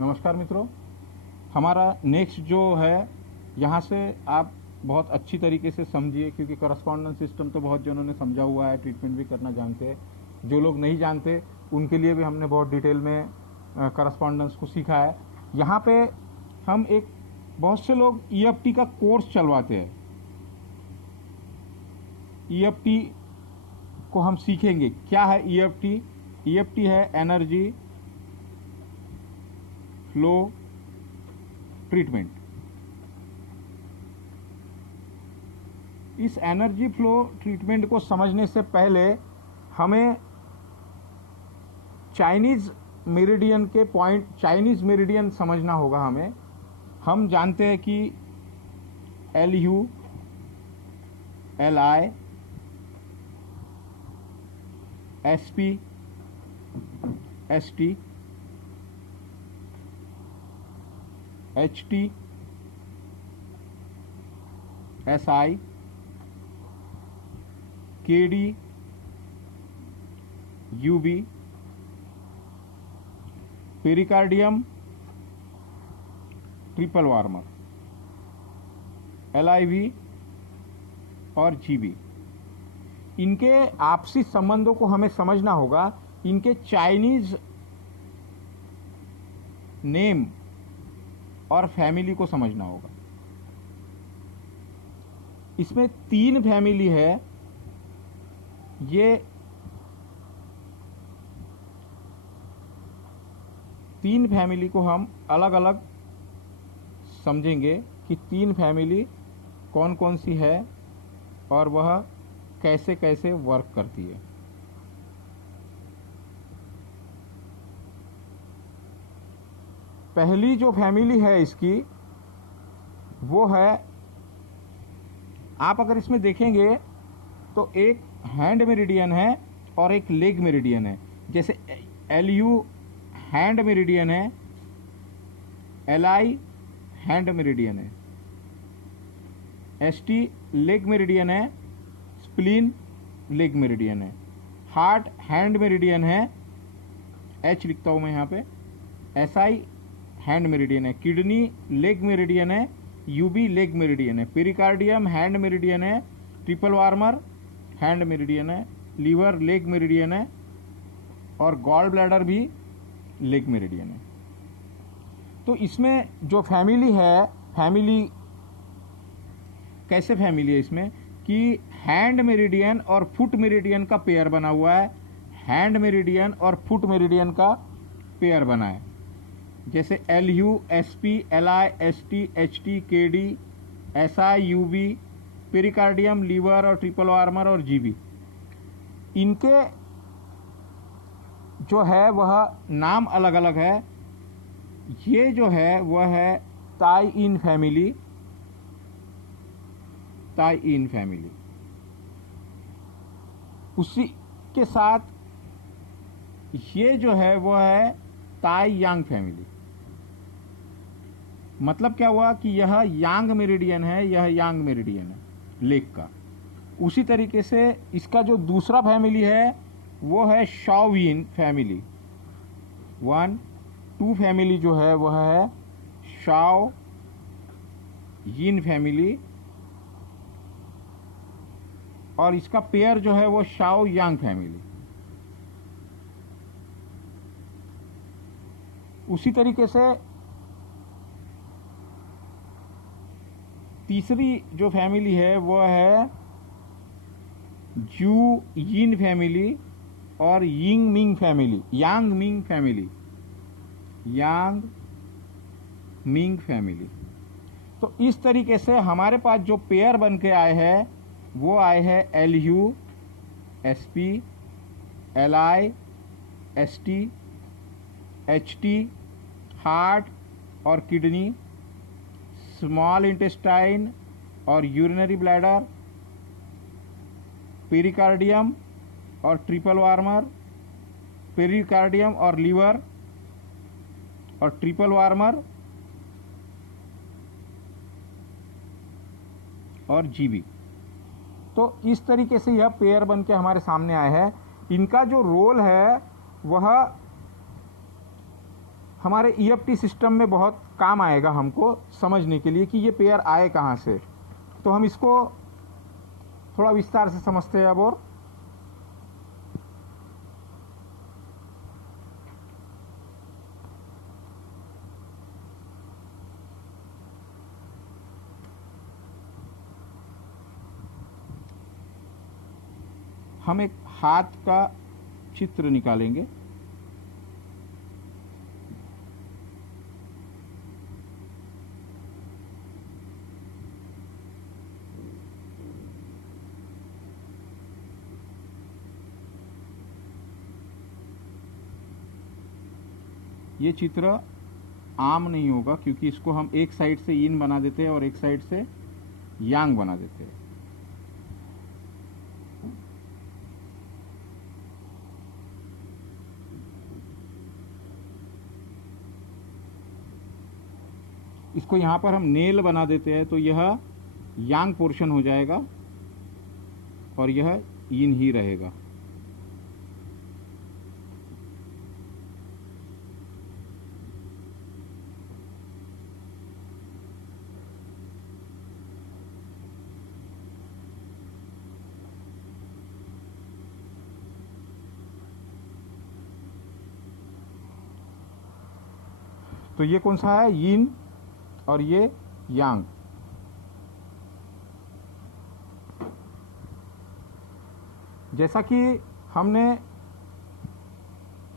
नमस्कार मित्रों, हमारा नेक्स्ट जो है यहाँ से आप बहुत अच्छी तरीके से समझिए, क्योंकि करस्पॉन्डेंस सिस्टम तो बहुत जनों ने समझा हुआ है, ट्रीटमेंट भी करना जानते हैं। जो लोग नहीं जानते उनके लिए भी हमने बहुत डिटेल में करस्पॉन्डेंस को सीखा है। यहाँ पे हम बहुत से लोग ईएफटी का कोर्स चलवाते हैं। ईएफटी को हम सीखेंगे। क्या है ईएफटी? ईएफटी है एनर्जी फ्लो ट्रीटमेंट। इस एनर्जी फ्लो ट्रीटमेंट को समझने से पहले हमें चाइनीज मेरिडियन के पॉइंट, चाइनीज मेरिडियन समझना होगा हमें। हम जानते हैं कि LU, LI, SP, ST, HT, SI, KD, UB, pericardium, triple warmer, LIV और GB। इनके आपसी संबंधों को हमें समझना होगा। इनके चाइनीज नेम और फैमिली को समझना होगा। इसमें 3 फैमिली है। ये 3 फैमिली को हम अलग अलग समझेंगे कि 3 फैमिली कौन कौन सी है और वह कैसे कैसे वर्क करती है। पहली जो फैमिली है इसकी, वो है, आप अगर इसमें देखेंगे तो एक हैंड मेरिडियन है और एक लेग मेरिडियन है। जैसे LU हैंड मेरिडियन है, LI हैंड मेरिडियन है, ST लेग मेरिडियन है, स्प्लीन लेग मेरिडियन है, हार्ट हैंड मेरिडियन है, H लिखता हूँ मैं यहाँ पे, SI हैंड मेरिडियन है, किडनी लेग मेरिडियन है, UB लेग मेरिडियन है, पेरिकार्डियम हैंड मेरिडियन है, ट्रिपल वार्मर हैंड मेरिडियन है, लीवर लेग मेरिडियन है और गॉल ब्लैडर भी लेग मेरिडियन है। तो इसमें जो फैमिली है, फैमिली कैसे फैमिली है इसमें कि हैंड मेरिडियन और फुट मेरिडियन का पेयर बना हुआ है। हैंड मेरिडियन और फुट मेरिडियन का पेयर बना है। जैसे LU, SP, LI, ST, HT, KD, SI, UB, pericardium, liver और ट्रिपल वार्मर और GB। इनके जो है वह नाम अलग अलग है। ये जो है वह है ताई इन फैमिली, ताई इन फैमिली। उसी के साथ ये जो है वह है ताई यांग फैमिली। मतलब क्या हुआ कि यह यांग मेरिडियन है, यह यांग मेरिडियन है लेग का। उसी तरीके से इसका जो दूसरा फैमिली है वो है शाओ यिन फैमिली। 1, 2 फैमिली जो है वह है शाओ यिन फैमिली और इसका पेयर जो है वो शाओ यांग फैमिली। उसी तरीके से तीसरी जो फैमिली है वह है जू यिन फैमिली और यिंग मिंग फैमिली, यांग मिंग फैमिली, यांग मिंग फैमिली। तो इस तरीके से हमारे पास जो पेयर बन के आए हैं वो आए हैं LU, SP, LI, ST, HT, heart और किडनी, स्मॉल इंटेस्टाइन और यूरिनरी ब्लैडर, पेरिकार्डियम और ट्रिपल वार्मर, पेरिकार्डियम और लीवर और ट्रिपल वार्मर और GB। तो इस तरीके से यह पेयर बन के हमारे सामने आए हैं। इनका जो रोल है वह हमारे ईएफटी सिस्टम में बहुत काम आएगा हमको समझने के लिए कि ये पेयर आए कहाँ से। तो हम इसको थोड़ा विस्तार से समझते हैं अब। और हम एक हाथ का चित्र निकालेंगे। ये चित्र आम नहीं होगा क्योंकि इसको हम एक साइड से यीन बना देते हैं और एक साइड से यांग बना देते हैं। इसको यहाँ पर हम नेल बना देते हैं तो यह यांग पोर्शन हो जाएगा और यह यीन ही रहेगा। तो ये कौन सा है, यीन, और ये यांग। जैसा कि हमने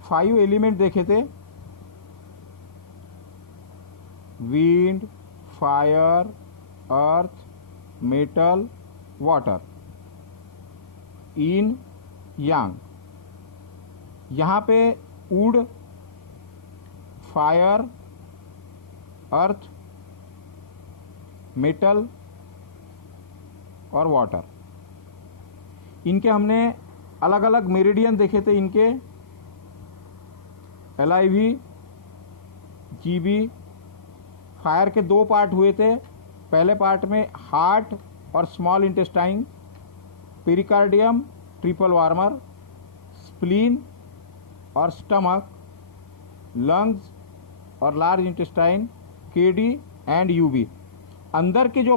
5 एलिमेंट देखे थे, विंड, फायर, अर्थ, मेटल, वाटर, इन, यांग। यहाँ पे वुड, फायर, अर्थ, मेटल और वाटर, इनके हमने अलग अलग मेरिडियन देखे थे। इनके LIV, GB। फायर के 2 पार्ट हुए थे। पहले पार्ट में हार्ट और small intestine, pericardium, triple warmer, spleen और स्टमक, लंग्स और large intestine, KD and UB। अंदर के जो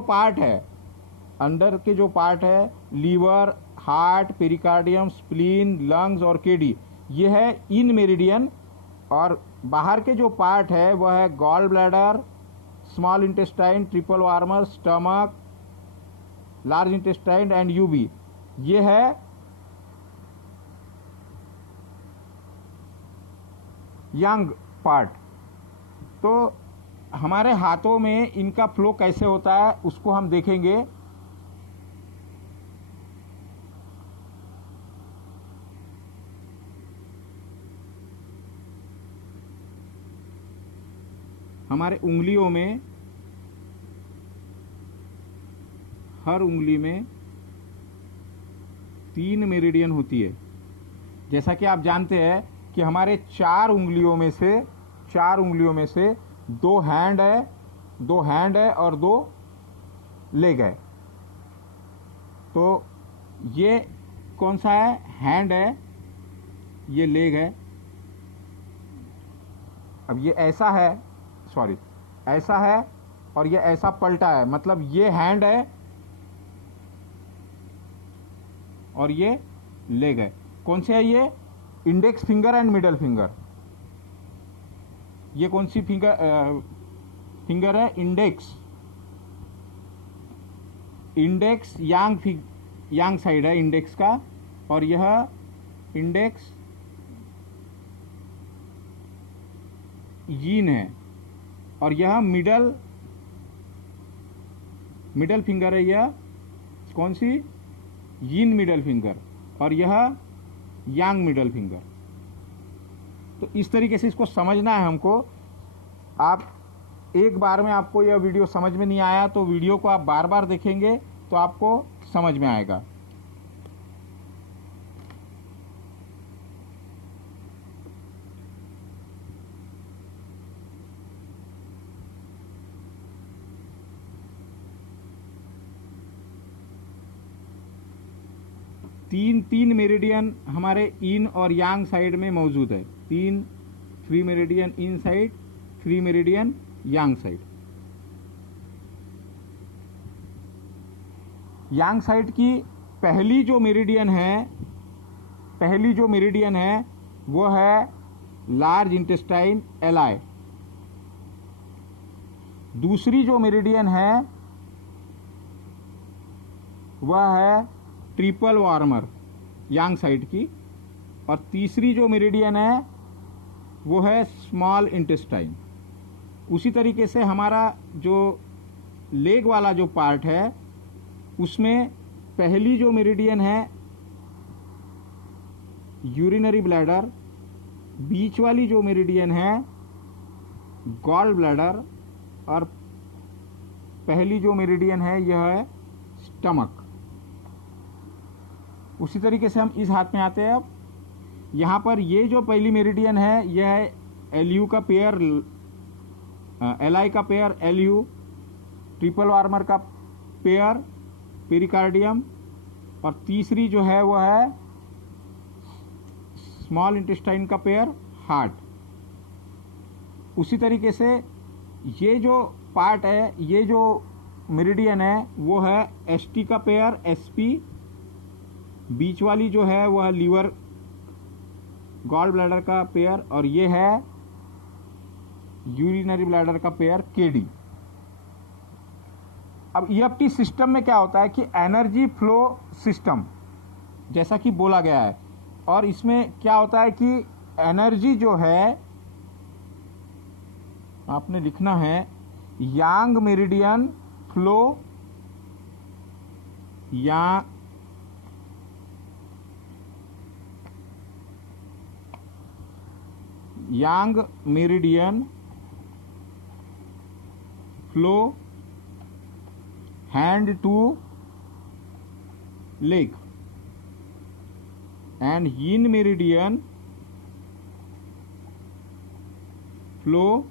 पार्ट है liver, heart, pericardium, spleen, lungs और KD, ये है इन मेरिडियन। और बाहर के जो पार्ट है वह है gall bladder, small intestine, triple warmer, stomach, large intestine and UB, ये है यंग पार्ट। तो हमारे हाथों में इनका फ्लो कैसे होता है उसको हम देखेंगे। हमारे उंगलियों में, हर उंगली में 3 मेरिडियन होती है। जैसा कि आप जानते हैं कि हमारे 4 उंगलियों में से 2 हैंड है और 2 लेग है। तो ये कौन सा है, हैंड है, ये लेग है। अब ये ऐसा है और ये ऐसा पलटा है, मतलब ये हैंड है और ये लेग है। कौन से है ये, index finger and middle finger. ये कौन सी फिंगर है, इंडेक्स यांग साइड है इंडेक्स का, और यह इंडेक्स यीन है, और यह मिडल फिंगर है। यह कौन सी, यीन मिडल फिंगर, और यह यांग मिडल फिंगर। तो इस तरीके से इसको समझना है हमको। आप एक बार में आपको यह वीडियो समझ में नहीं आया तो वीडियो को आप बार बार देखेंगे तो आपको समझ में आएगा। तीन मेरिडियन हमारे इन और यांग साइड में मौजूद है। 3 3 मेरिडियन इन साइड, 3 मेरिडियन यांग साइड। यांग साइड की पहली जो मेरिडियन है वो है लार्ज इंटेस्टाइन एलआई। दूसरी जो मेरिडियन है वह है ट्रिपल वार्मर यांग साइड की, और तीसरी जो मेरिडियन है वो है स्मॉल इंटेस्टाइन। उसी तरीके से हमारा जो लेग वाला जो पार्ट है उसमें पहली जो मेरिडियन है यूरिनरी ब्लैडर, बीच वाली जो मेरिडियन है गॉल ब्लैडर, और पहली जो मेरिडियन है यह है स्टमक। उसी तरीके से हम इस हाथ में आते हैं। अब यहाँ पर ये जो पहली मेरिडियन है यह है एलयू का पेयर, एलआई का पेयर एलयू, ट्रिपल वार्मर का पेयर पेरिकार्डियम, और तीसरी जो है वह है स्मॉल इंटेस्टाइन का पेयर हार्ट। उसी तरीके से ये जो पार्ट है, ये जो मेरिडियन है वो है एसटी का पेयर एसपी, बीच वाली जो है वह लीवर गॉल ब्लैडर का पेयर, और ये है यूरिनरी ब्लैडर का पेयर केडी। अब ईएफटी सिस्टम में क्या होता है कि एनर्जी फ्लो सिस्टम जैसा कि बोला गया है, और इसमें क्या होता है कि एनर्जी जो है आपने लिखना है yang meridian flow yang meridian flow hand to leg, and yin meridian flow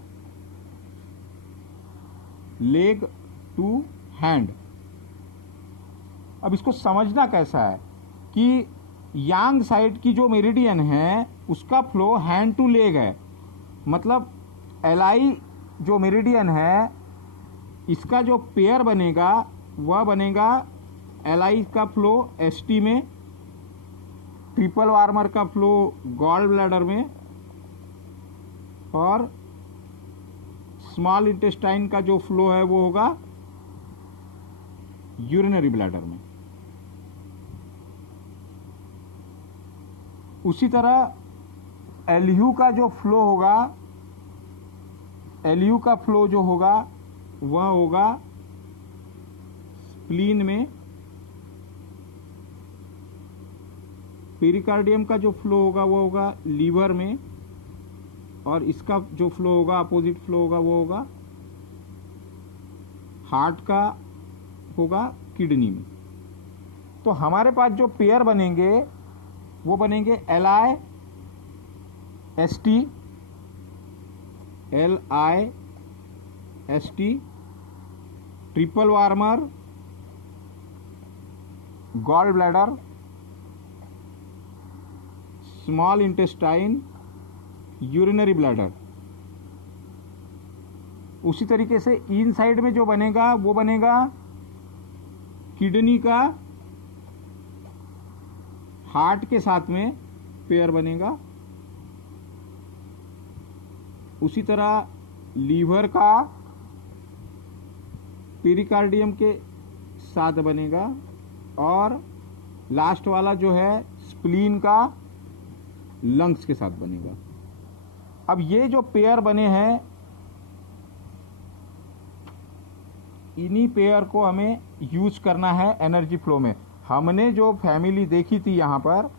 leg to hand। अब इसको समझना कैसा है कि यांग साइड की जो मेरिडियन है उसका फ्लो हैंड टू लेग है, मतलब एलआई जो मेरिडियन है इसका जो पेयर बनेगा वह बनेगा एलआई का फ्लो एसटी में, ट्रिपल वार्मर का फ्लो गॉल ब्लैडर में, और स्मॉल इंटेस्टाइन का जो फ्लो है वो होगा यूरिनरी ब्लैडर में। उसी तरह एलयू का जो फ्लो होगा, एलयू का फ्लो जो होगा वह होगा स्प्लीन में, पेरिकार्डियम का जो फ्लो होगा वो होगा लीवर में, और इसका जो फ्लो होगा अपोजिट फ्लो होगा वो होगा हार्ट का होगा किडनी में। तो हमारे पास जो पेयर बनेंगे वो बनेंगे LI ST, LI ST, triple warmer gall bladder, small intestine urinary bladder. उसी तरीके से इन साइड में जो बनेगा वो बनेगा किडनी का हार्ट के साथ में पेयर बनेगा। उसी तरह लीवर का पेरिकार्डियम के साथ बनेगा, और लास्ट वाला जो है स्प्लीन का लंग्स के साथ बनेगा। अब ये जो पेयर बने हैं इन्हीं पेयर को हमें यूज करना है एनर्जी फ्लो में। हमने जो फैमिली देखी थी यहाँ पर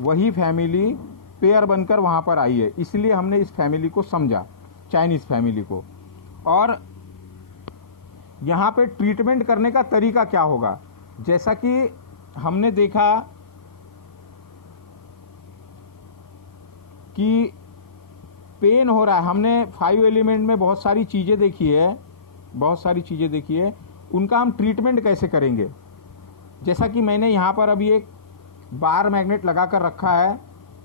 वही फैमिली पेयर बनकर वहाँ पर आई है, इसलिए हमने इस फैमिली को समझा, चाइनीज़ फैमिली को। और यहाँ पे ट्रीटमेंट करने का तरीका क्या होगा, जैसा कि हमने देखा कि पेन हो रहा है, हमने 5 एलिमेंट में बहुत सारी चीज़ें देखी है, उनका हम ट्रीटमेंट कैसे करेंगे। जैसा कि मैंने यहाँ पर अभी एक बार मैग्नेट लगा कर रखा है,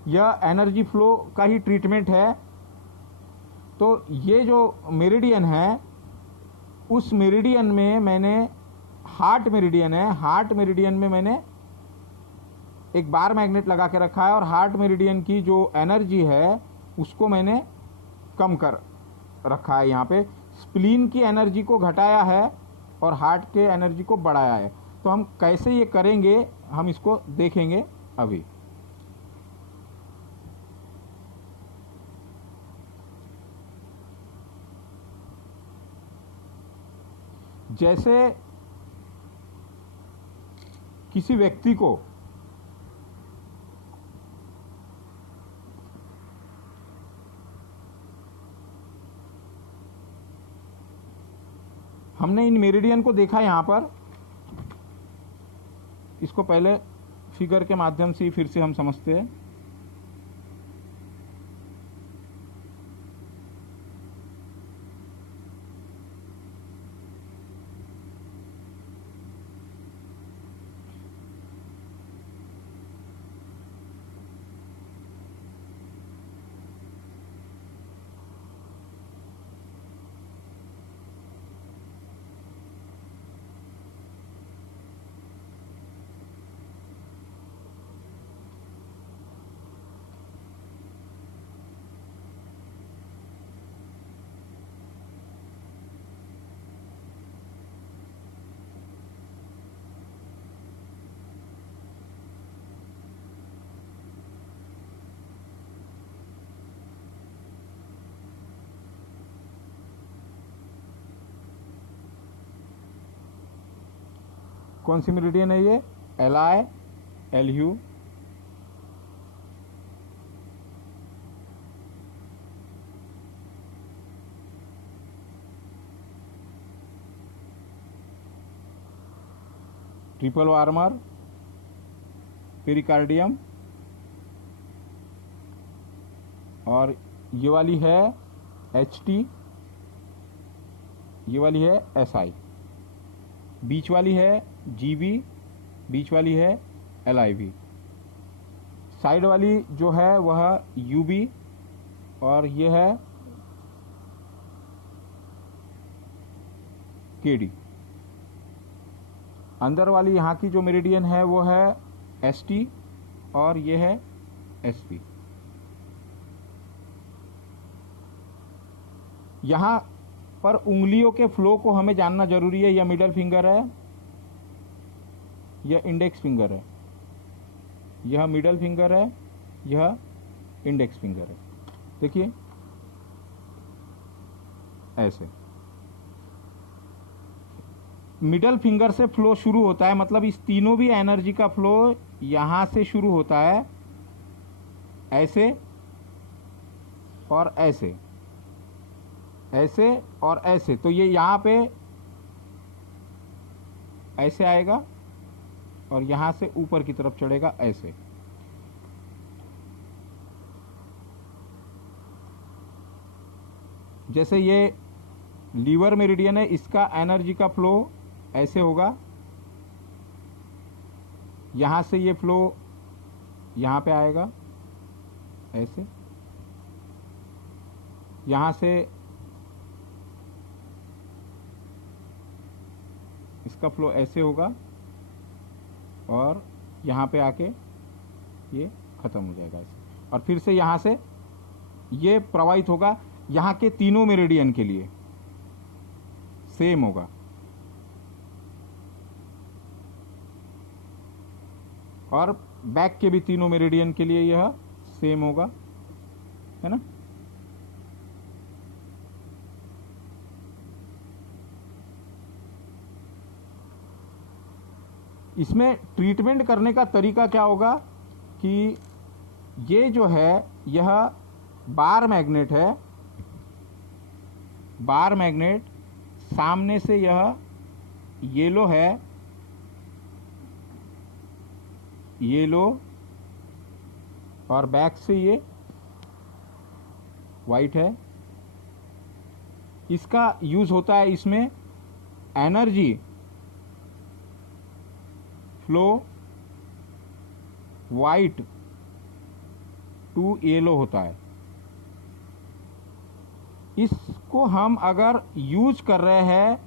यह एनर्जी फ्लो का ही ट्रीटमेंट है। तो ये जो मेरिडियन है, उस मेरिडियन में मैंने हार्ट मेरिडियन है, हार्ट मेरिडियन में मैंने एक बार मैग्नेट लगा के रखा है और हार्ट मेरिडियन की जो एनर्जी है उसको मैंने कम कर रखा है। यहाँ पे स्प्लीन की एनर्जी को घटाया है और हार्ट के एनर्जी को बढ़ाया है। तो हम कैसे ये करेंगे हम इसको देखेंगे अभी। जैसे किसी व्यक्ति को हमने इन मेरिडियन को देखा यहाँ पर, इसको पहले फिगर के माध्यम से फिर से हम समझते हैं। कौन सी मेरिडियन है ये? L I L U, triple warmer, pericardium, और ये वाली है एच टी, ये वाली है एस आई, बीच वाली है जी बी, बीच वाली है एल आई बी, साइड वाली जो है वह यू बी, और ये है के डी। अंदर वाली यहाँ की जो मेरिडियन है वो है एस टी और ये है एस पी। यहाँ पर उंगलियों के फ्लो को हमें जानना जरूरी है। यह मिडल फिंगर है, यह इंडेक्स फिंगर है, यह मिडल फिंगर है, यह इंडेक्स फिंगर है। देखिए ऐसे मिडल फिंगर से फ्लो शुरू होता है, मतलब इस तीनों भी एनर्जी का फ्लो यहां से शुरू होता है, ऐसे और ऐसे, ऐसे और ऐसे। तो ये यहां पे ऐसे आएगा और यहां से ऊपर की तरफ चढ़ेगा ऐसे। जैसे ये लीवर मेरिडियन है, इसका एनर्जी का फ्लो ऐसे होगा, यहां से ये फ्लो यहां पे आएगा ऐसे, यहां से इसका फ्लो ऐसे होगा और यहाँ पे आके ये ख़त्म हो जाएगा ऐसे, और फिर से यहाँ से ये प्रवाहित होगा। यहाँ के तीनों मेरिडियन के लिए सेम होगा, और बैक के भी तीनों मेरिडियन के लिए यह सेम होगा, है ना। इसमें ट्रीटमेंट करने का तरीका क्या होगा कि ये जो है यह बार मैग्नेट है, बार मैग्नेट सामने से यह येलो है, येलो, और बैक से ये वाइट है। इसका यूज होता है, इसमें energy flow white to yellow होता है। इसको हम अगर यूज कर रहे हैं,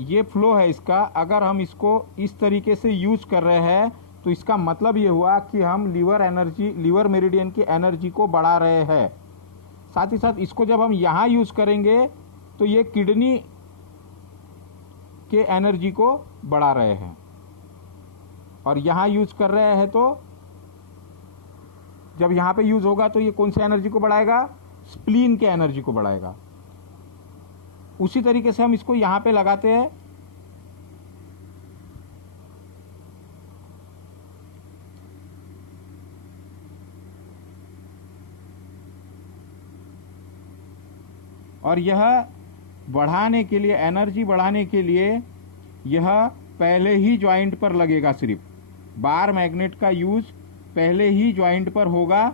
ये फ्लो है इसका, अगर हम इसको इस तरीके से यूज कर रहे हैं तो इसका मतलब ये हुआ कि हम लीवर मेरिडियन की एनर्जी को बढ़ा रहे हैं। साथ ही साथ इसको जब हम यहाँ यूज करेंगे तो ये किडनी के एनर्जी को बढ़ा रहे हैं, और यहाँ यूज कर रहे हैं तो जब यहाँ पे यूज होगा तो ये कौन सी एनर्जी को बढ़ाएगा? स्प्लीन के एनर्जी को बढ़ाएगा। उसी तरीके से हम इसको यहाँ पे लगाते हैं, और यह बढ़ाने के लिए, एनर्जी बढ़ाने के लिए यह पहले ही जॉइंट पर लगेगा। सिर्फ बार मैग्नेट का यूज पहले ही जॉइंट पर होगा।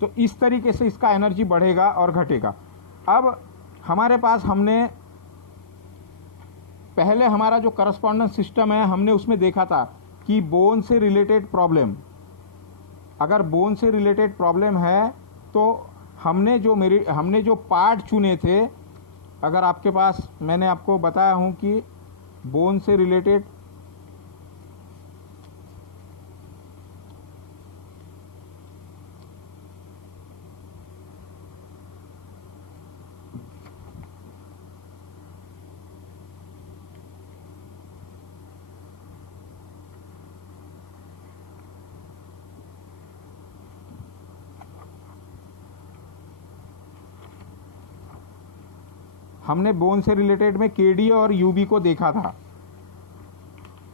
तो इस तरीके से इसका एनर्जी बढ़ेगा और घटेगा। अब हमारे पास हमने पहले हमारा जो करस्पॉन्डेंस सिस्टम है हमने उसमें देखा था कि बोन से रिलेटेड प्रॉब्लम, अगर बोन से रिलेटेड प्रॉब्लम है तो हमने जो पार्ट चुने थे, अगर आपके पास, मैंने आपको बताया हूं कि बोन से रिलेटेड हमने बोन से रिलेटेड में केडी और यूबी को देखा था।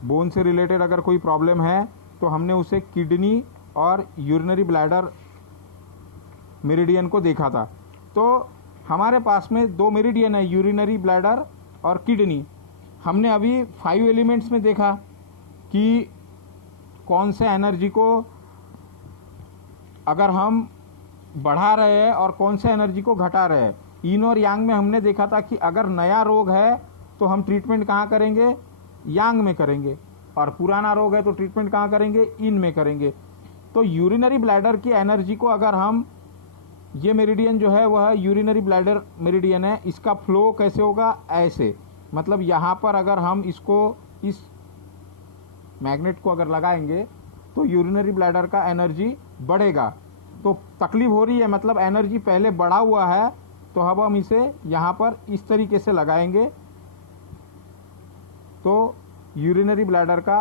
बोन से रिलेटेड अगर कोई प्रॉब्लम है तो हमने उसे किडनी और यूरिनरी ब्लैडर मेरिडियन को देखा था। तो हमारे पास में दो मेरिडियन है, यूरिनरी ब्लैडर और किडनी। हमने अभी 5 एलिमेंट्स में देखा कि कौन से एनर्जी को अगर हम बढ़ा रहे हैं और कौन से एनर्जी को घटा रहे हैं। इन और यांग में हमने देखा था कि अगर नया रोग है तो हम ट्रीटमेंट कहाँ करेंगे? यांग में करेंगे, और पुराना रोग है तो ट्रीटमेंट कहाँ करेंगे? इन में करेंगे। तो यूरिनरी ब्लैडर की एनर्जी को अगर हम, ये मेरिडियन जो है वह यूरिनरी ब्लैडर मेरिडियन है, इसका फ्लो कैसे होगा? ऐसे, मतलब यहाँ पर अगर हम इसको, इस मैग्नेट को अगर लगाएंगे तो यूरिनरी ब्लैडर का एनर्जी बढ़ेगा। तो तकलीफ हो रही है, मतलब एनर्जी पहले बढ़ा हुआ है, तो अब हम इसे यहाँ पर इस तरीके से लगाएंगे तो यूरिनरी ब्लैडर का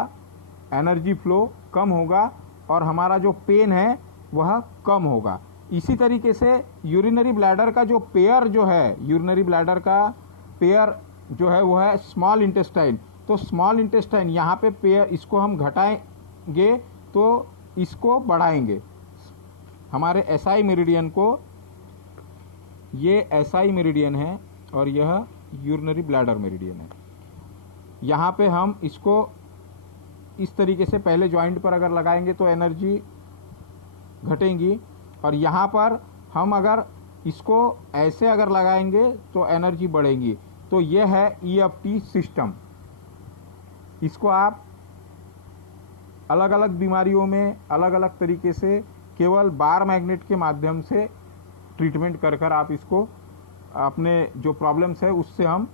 एनर्जी फ्लो कम होगा और हमारा जो पेन है वह कम होगा। इसी तरीके से यूरिनरी ब्लैडर का जो पेयर जो है, यूरिनरी ब्लैडर का पेयर जो है वह है स्मॉल इंटेस्टाइन। तो स्मॉल इंटेस्टाइन यहाँ पे पेयर, इसको हम घटाएंगे तो इसको बढ़ाएंगे। हमारे एसआई मेरिडियन को, ये एसआई मेरिडियन है और यह यूरिनरी ब्लैडर मेरिडियन है। यहाँ पे हम इसको इस तरीके से पहले जॉइंट पर अगर लगाएंगे तो एनर्जी घटेंगी, और यहाँ पर हम अगर इसको ऐसे अगर लगाएंगे तो एनर्जी बढ़ेगी। तो यह है ईएफटी सिस्टम। इसको आप अलग अलग बीमारियों में अलग अलग तरीके से केवल बार मैग्नेट के माध्यम से ट्रीटमेंट कर आप इसको, अपने जो प्रॉब्लम्स है उससे हम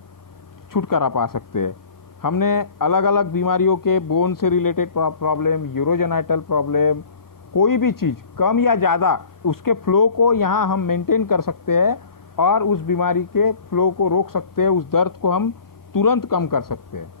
छुटकारा पा सकते हैं। हमने अलग अलग बीमारियों के, बोन से रिलेटेड प्रॉब्लम, यूरोजेनाइटल प्रॉब्लम, कोई भी चीज़ कम या ज़्यादा, उसके फ्लो को यहाँ हम मेंटेन कर सकते हैं और उस बीमारी के फ्लो को रोक सकते हैं, उस दर्द को हम तुरंत कम कर सकते हैं।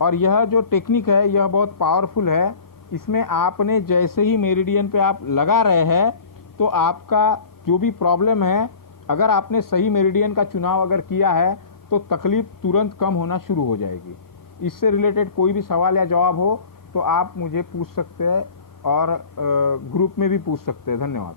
और यह जो टेक्निक है यह बहुत पावरफुल है। इसमें आपने जैसे ही मेरिडियन पे आप लगा रहे हैं तो आपका जो भी प्रॉब्लम है, अगर आपने सही मेरिडियन का चुनाव अगर किया है तो तकलीफ तुरंत कम होना शुरू हो जाएगी। इससे रिलेटेड कोई भी सवाल या जवाब हो तो आप मुझे पूछ सकते हैं और ग्रुप में भी पूछ सकते हैं। धन्यवाद।